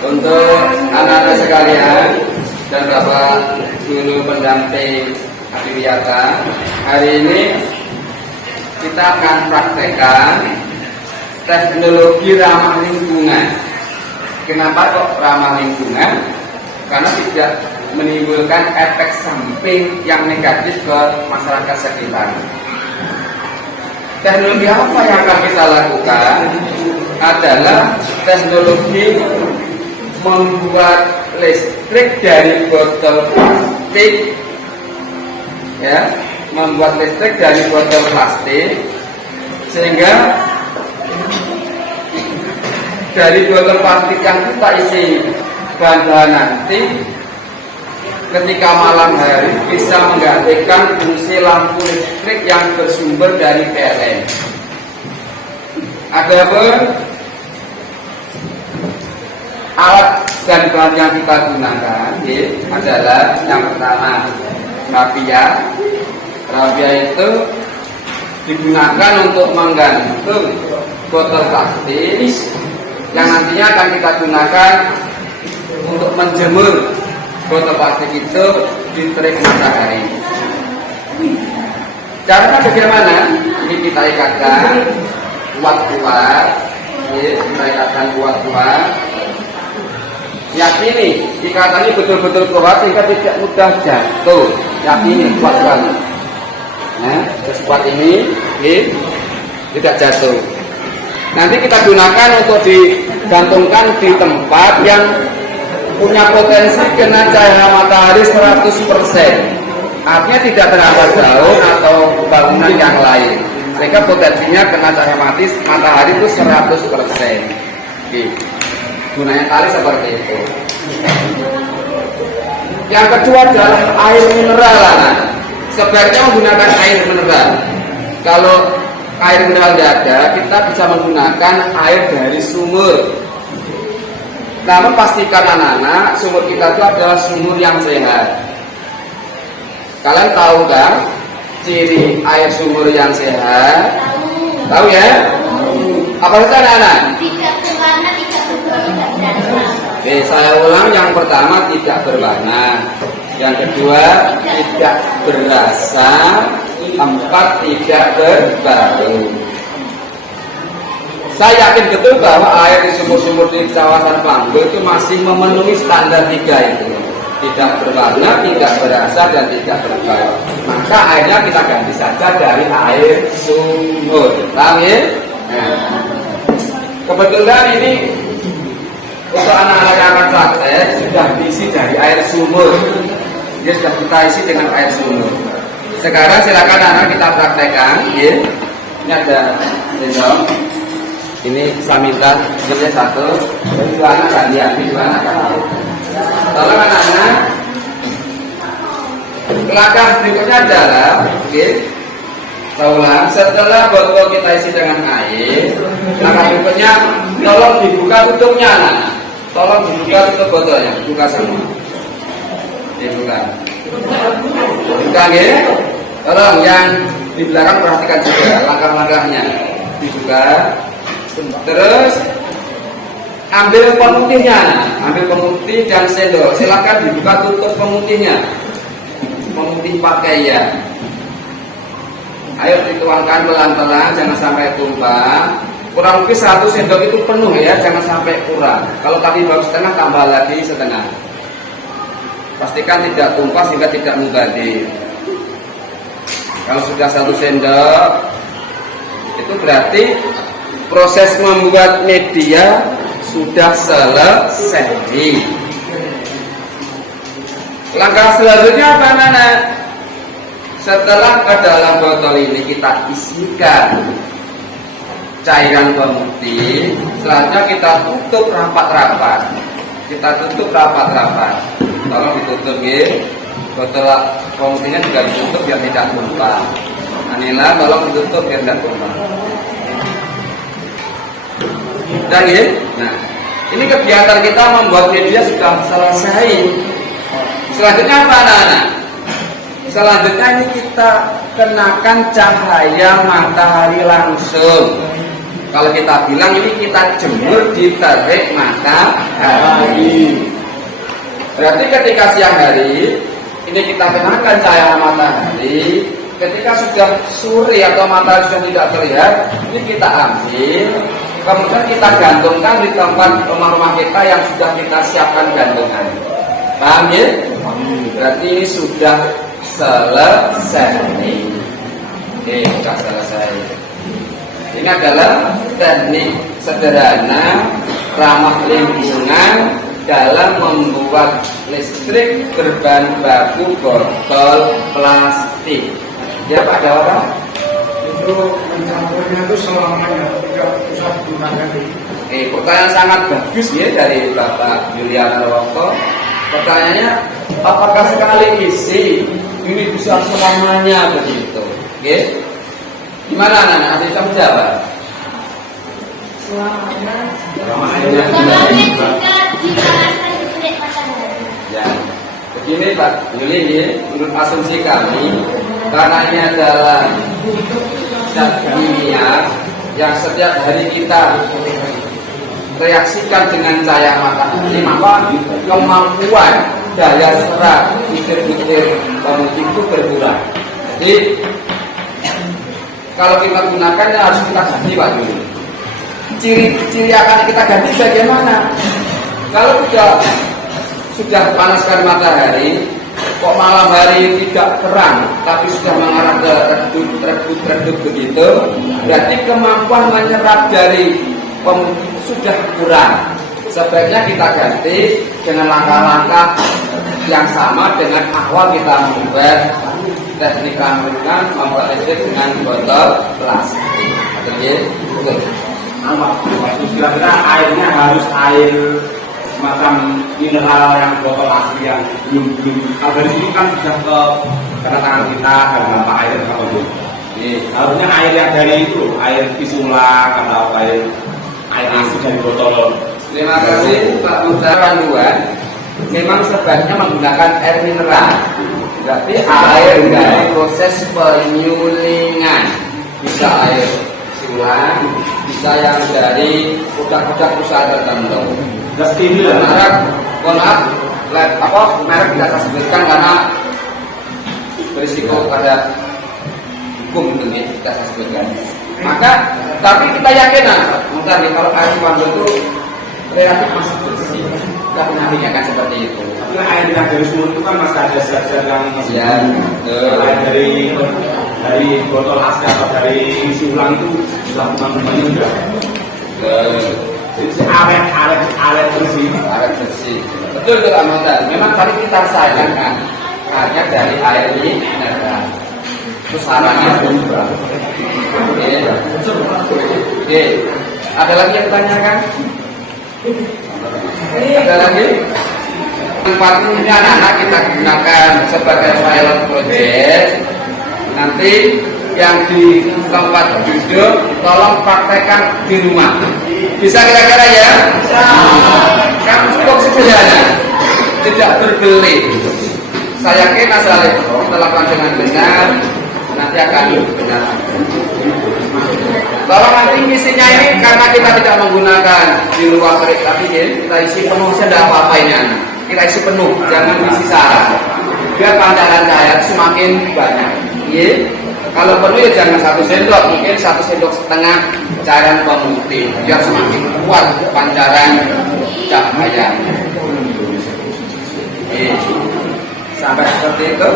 Untuk anak-anak sekalian dan Bapak Guru pendamping Adiwiyata, hari ini kita akan praktekkan teknologi ramah lingkungan. Kenapa kok ramah lingkungan? Karena tidak menimbulkan efek samping yang negatif ke masyarakat sekitar. Teknologi apa yang akan kita lakukan adalah teknologi membuat listrik dari botol plastik, ya, membuat listrik dari botol plastik, sehingga dari botol plastik yang kita isi bahan-bahan nanti ketika malam hari bisa menggantikan fungsi lampu listrik yang bersumber dari PLN. Adapun alat dan bahan yang kita gunakan adalah yang pertama rapia. Rapia itu digunakan untuk menggantung botol plastik yang nantinya akan kita gunakan untuk menjemur botol plastik itu di terik matahari. Caranya bagaimana? Ini kita ikatkan kuat-kuat, kita ikatkan kuat-kuat. Yakini ikatannya betul-betul kuat sehingga tidak mudah jatuh. Yakini kuat banget. Nah, sekuat ini, tidak jatuh. Nanti kita gunakan untuk digantungkan di tempat yang punya potensi kena cahaya matahari 100%. Artinya tidak terhambat daun atau bangunan yang lain, sehingga potensinya kena cahaya matahari itu 100%. Gunanya tali seperti itu. Yang kedua adalah air mineral. Sebaiknya menggunakan air mineral. Kalau air mineral tidak ada, kita bisa menggunakan air dari sumur. Namun pastikan anak-anak sumur kita itu adalah sumur yang sehat. Kalian tahu kan ciri air sumur yang sehat? Tahu ya? Apa saja anak-anak? Tidak berwarna, tidak berbau, tidak berasa. Oke, saya ulang. Yang pertama tidak berwarna, yang kedua tidak berasa, empat tidak berbau. Saya yakin betul bahwa air di sumur-sumur di kawasan Panggul itu masih memenuhi standar 3 itu. Tidak berwarna, tidak berasa, dan tidak berbau. Maka airnya kita ganti saja dari air sumur. Paham ya? Nah, kebetulan ini untuk anak-anak yang akan praktek sudah diisi dari air sumur. Dia sudah kita isi dengan air sumur. Sekarang silakan anak kita praktekkan. Ya. Ini ada sendok. Ini saya minta sebenarnya 1, 2 anak gantian, 2 anak gantian. Tolong anak-anak. Langkah berikutnya adalah, ulang, setelah botol kita isi dengan air, langkah berikutnya tolong dibuka tutupnya anak. Tolong dibuka tutup botolnya, buka semua. Dibuka. Buka ya. Tolong yang di belakang perhatikan juga langkah-langkahnya. Dibuka. Terus ambil pemutihnya, ambil pemutih dan sendok. Silakan dibuka tutup pemutihnya. Pemutih pakaian. Ayo dituangkan pelan-pelan, jangan sampai tumpah. Kurang lebih 1 sendok itu penuh ya, jangan sampai kurang. Kalau tadi baru setengah, tambah lagi setengah. Pastikan tidak tumpah sehingga tidak mubazir. Kalau sudah 1 sendok, itu berarti proses membuat media sudah selesai. Langkah selanjutnya apa anak? Setelah ke dalam botol ini kita isikan cairan pemutih, selanjutnya kita tutup rapat-rapat. Tolong ditutup ya. Botol pemutihnya juga ditutup biar tidak tumpah. Inilah tolong ditutup biar tidak tumpah. Dan ya, nah ini kegiatan kita membuat media sudah selesai. Selanjutnya apa anak-anak? Selanjutnya ini kita kenakan cahaya matahari langsung. Kalau kita bilang ini kita jemur di terik matahari. Berarti ketika siang hari ini kita kenakan cahaya matahari. Ketika sudah sore atau matahari sudah tidak terlihat, ini kita ambil, kemudian kita gantungkan di tempat rumah-rumah kita yang sudah kita siapkan gantungan. Paham ya? Berarti ini sudah selesai. Oke, sudah selesai. Ini adalah teknik sederhana ramah lingkungan dalam membuat listrik berbahan baku botol plastik. Ya Pak, ada orang? Itu mencampurnya itu selamanya tidak usah digunakan. Oke, pertanyaan sangat bagus ya dari Bapak Julian Roko. Pertanyaannya, apakah sekali isi ini bisa selamanya begitu? Oke, gimana anak-anak? Ada yang menjawab? Selamanya Sebenarnya juga dipanaskan di terik matahari. Ya, begini Pak Juli, ya, menurut asumsi kami, karena ini adalah zat kimia yang setiap hari kita reaksikan dengan cahaya matahari, maka kemampuan daya serap butir-butir pemutih itu berkurang. Jadi kalau kita gunakannya harus kita ganti Pak Juli. Ciri akan kita ganti bagaimana? Kalau sudah panaskan matahari, kok malam hari tidak terang, tapi sudah mengarah ke redup begitu, berarti kemampuan menyerap dari pemutih sudah kurang. Sebaiknya kita ganti dengan langkah-langkah yang sama dengan awal kita membuat teknik ramuan membuat listrik dengan botol plastik. Betul. Kira-kira airnya harus air semacam mineral yang botol asli yang belum kalau dari sini kan sudah ke kedatangan kita dan berapa air atau belum. Harusnya air yang dari itu air pisula atau air asli dari botol. Terima kasih Pak Muda Panduan. Memang sebaiknya menggunakan air mineral. Berarti air dari proses penyulingan, bisa air siulan, bisa yang dari produk-produk perusahaan tertentu. Ini Merek, merek tidak saya sebutkan karena berisiko pada hukum ini tidak saya sebutkan. Maka, tapi kita yakin mungkin kalau air Pandu itu relatif masih bersih, tidak pernah dinyatakan seperti itu. Karena air yang dari sumur itu kan masih ada zat-zat yang masih air dari botol asli atau dari siulang itu dilakukan semuanya juga. Jadi alet bersih. Betul itu Amandan. Memang tadi kita sayangkan hanya dari air ini mineral. Terus sarannya berubah. Oke. Ada lagi yang ditanyakan? Ada lagi? Manfaat ini anak-anak kita gunakan sebagai pilot project. Nanti yang di tempat duduk tolong praktekkan di rumah. Bisa kira-kira ya? Bisa. Kan cukup sederhana, tidak berbelit. Saya yakin asal itu lakukan dengan benar, nanti akan benar. Tolong nanti misinya ini karena kita tidak menggunakan di luar terik, tapi kita isi penuh, tidak apa-apa ini anak. Kita isi penuh, jangan isi syarat. Biar pancaran cahaya semakin banyak. Iya. Kalau perlu ya jangan 1 sendok, mungkin 1 sendok setengah cairan pemutih, biar semakin kuat pancaran cahaya. Sampai seperti itu,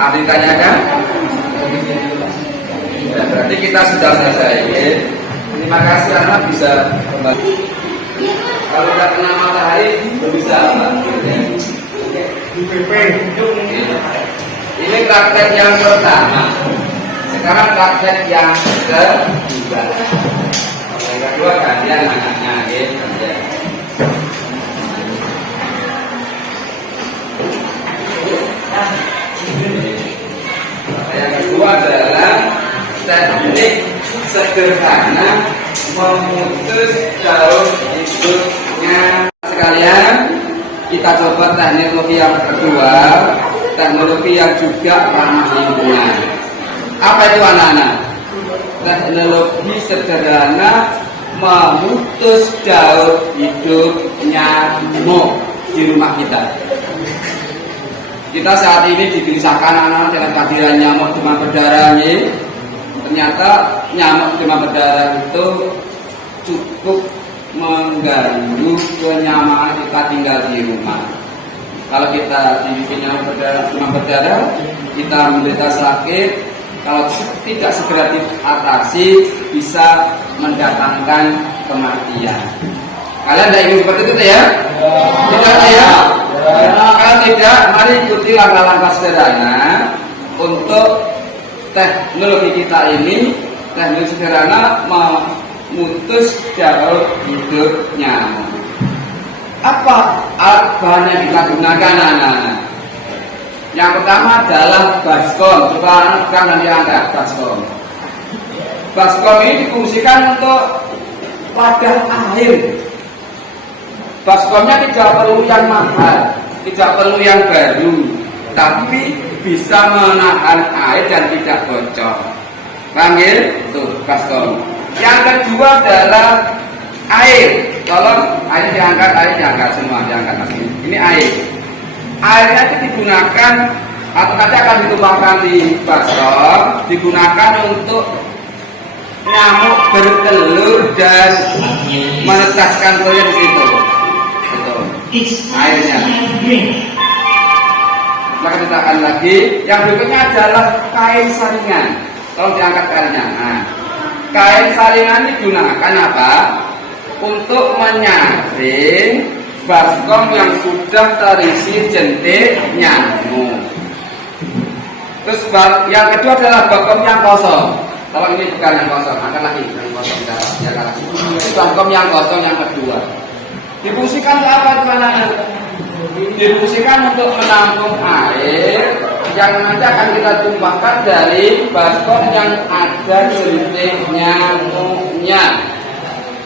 ada ditanyakan? Ya, berarti kita sudah selesai. Ya. Terima kasih anak bisa kembali. Kalau tidak kena matahari, bisa apa? di PP. Ini praktek yang pertama. Sekarang praktek yang kedua. Yang kedua gantian anaknya, gitu. Yang kedua adalah teknik sederhana memutus daun hidupnya. Sekalian kita coba teknologi yang kedua, teknologi yang juga ramah lingkungan. Apa itu anak-anak? Teknologi sederhana memutus daun hidup nyamuk di rumah kita. Kita saat ini digelisahkan anak-anak dengan kehadiran nyamuk demam berdarah ini. Ternyata nyamuk demam berdarah itu cukup mengganggu kenyamanan kita tinggal di rumah. Kalau kita dibikin nyamuk demam berdarah, kita menderita sakit. Kalau tidak segera diatasi, bisa mendatangkan kematian. Kalian tidak ingin seperti itu ya? Tidak ya? Kalau tidak, mari ikuti langkah-langkah sederhana untuk teknologi kita ini. Teknologi sederhana memutus daun hidup nyamuk. Apa alat bahan yang kita gunakan anak-anak? Yang pertama adalah baskom. Coba anak-anak nanti angkat baskom. Baskom ini difungsikan untuk wadah air. Baskomnya tidak perlu yang mahal, tidak perlu yang baru, tapi bisa menahan air dan tidak bocor. Panggil tuh baskom. Yang kedua adalah air. Tolong air diangkat semua, diangkat lagi. Ini air. Airnya itu digunakan atau nanti akan ditumpahkan di baskom, digunakan untuk nyamuk bertelur dan menetaskan telurnya di situ. Airnya. Maka kita akan lagi. Yang berikutnya adalah kain saringan. Tolong diangkat kainnya. Nah, kain saringan ini digunakan apa? Untuk menyaring baskom yang sudah terisi jentik nyamuk. Terus yang kedua adalah baskom yang kosong. Tolong ini bukan yang kosong, angkat lagi yang kosong ini baskom yang kosong yang kedua. Difungsikan untuk apa itu anak-anak? Difungsikan untuk menampung air yang nanti akan kita tumpahkan dari baskom yang ada jentik nyamuknya.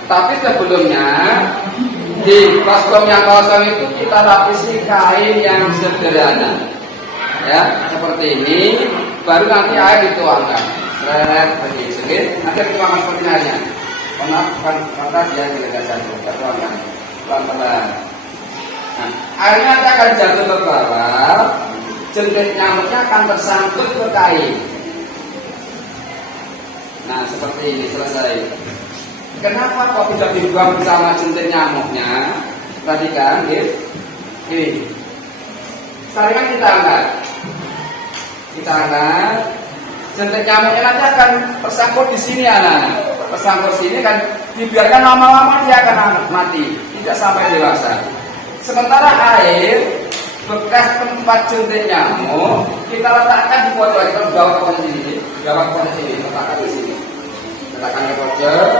Tapi sebelumnya di baskom yang kosong itu kita lapisi kain yang sederhana, ya seperti ini. Baru nanti air dituangkan. Seperti ini. Nanti dituangkan seperti hanya. Karena dia tidak jatuh. Tuangkan pelan-pelan. Nah, airnya akan jatuh ke bawah, jentik nyamuknya akan tersangkut ke kain. Nah, seperti ini selesai. Kenapa kok tidak dibuang bersama jentik nyamuknya? Tadi kan, ini. Saringan kita angkat. Jentik nyamuknya nanti akan tersangkut di sini, anak. Tersangkut sini kan dibiarkan lama-lama dia akan mati, tidak sampai dewasa. Sementara air bekas tempat jentik nyamuk kita letakkan di pojok, kita bawa ke sini, letakkan di sini, letakkan ke pojok.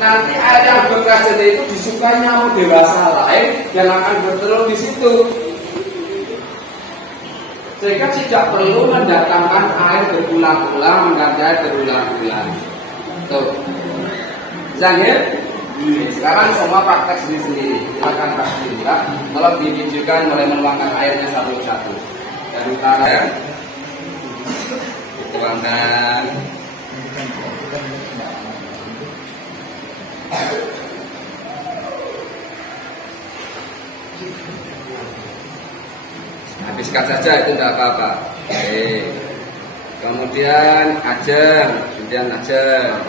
Nanti air yang bekas jentik itu disukai nyamuk dewasa lain yang akan bertelur di situ. Sehingga tidak perlu mendatangkan air berulang-ulang, mengganti air berulang-ulang. Tuh, Zahir. Sekarang semua praktek sendiri-sendiri. Silakan praktek juga. Kalau ditunjukkan mulai menuangkan airnya satu-satu. Dari utara, ya. Tuangkan. Habiskan saja, itu tidak apa-apa. Oke. Kemudian ajeng. Kemudian habis.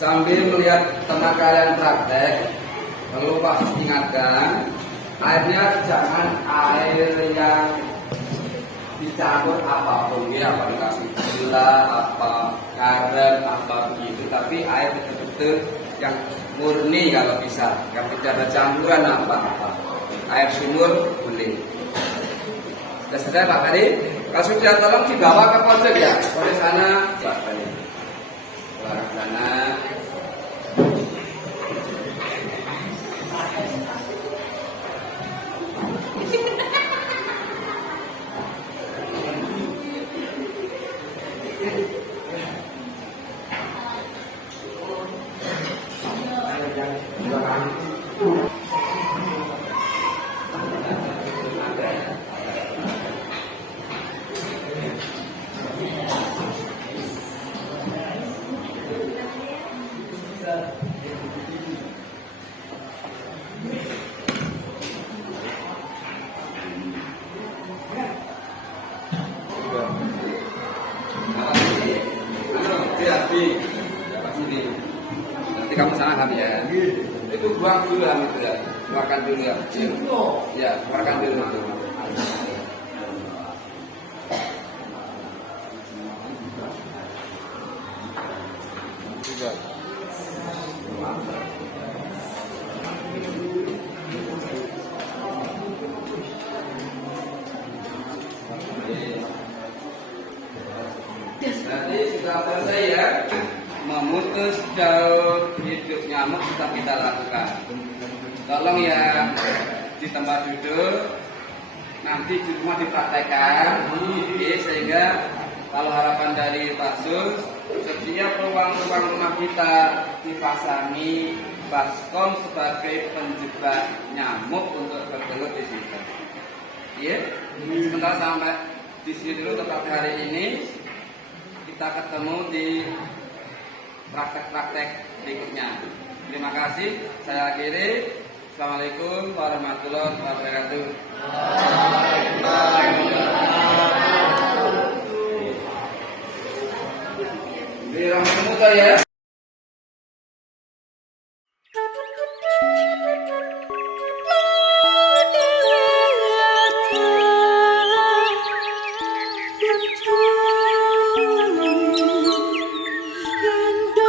sambil melihat teman kalian praktek, perlu Pak ingatkan, airnya jangan air yang dicampur apapun ya, apa dikasih gula, apa garam, apa begitu, tapi air betul-betul yang murni kalau bisa, yang tidak ada campuran apa-apa. Air sumur boleh. Sudah selesai Pak Kadi? Kalau sudah tolong dibawa ke pojok ya, pojok sana Pak Kadi. Ke sana. Nanti kamu saham ya. Itu buang dulu itu ya. Keluarkan dulu ya. Ya, keluarkan dulu. Nanti sudah selesai ya. Memutus daun hidup nyamuk sudah kita lakukan. Tolong ya di tempat duduk nanti di rumah dipraktekkan, sehingga kalau harapan dari Pak Sus, setiap ruang-ruang rumah kita dipasangi baskom sebagai penjebak nyamuk untuk bertelur di situ. Iya, sebentar sampai di sini dulu tetap hari ini. Kita ketemu di praktek-praktek berikutnya. Terima kasih. Saya akhiri. Assalamualaikum warahmatullahi wabarakatuh. Bilang semuanya ya.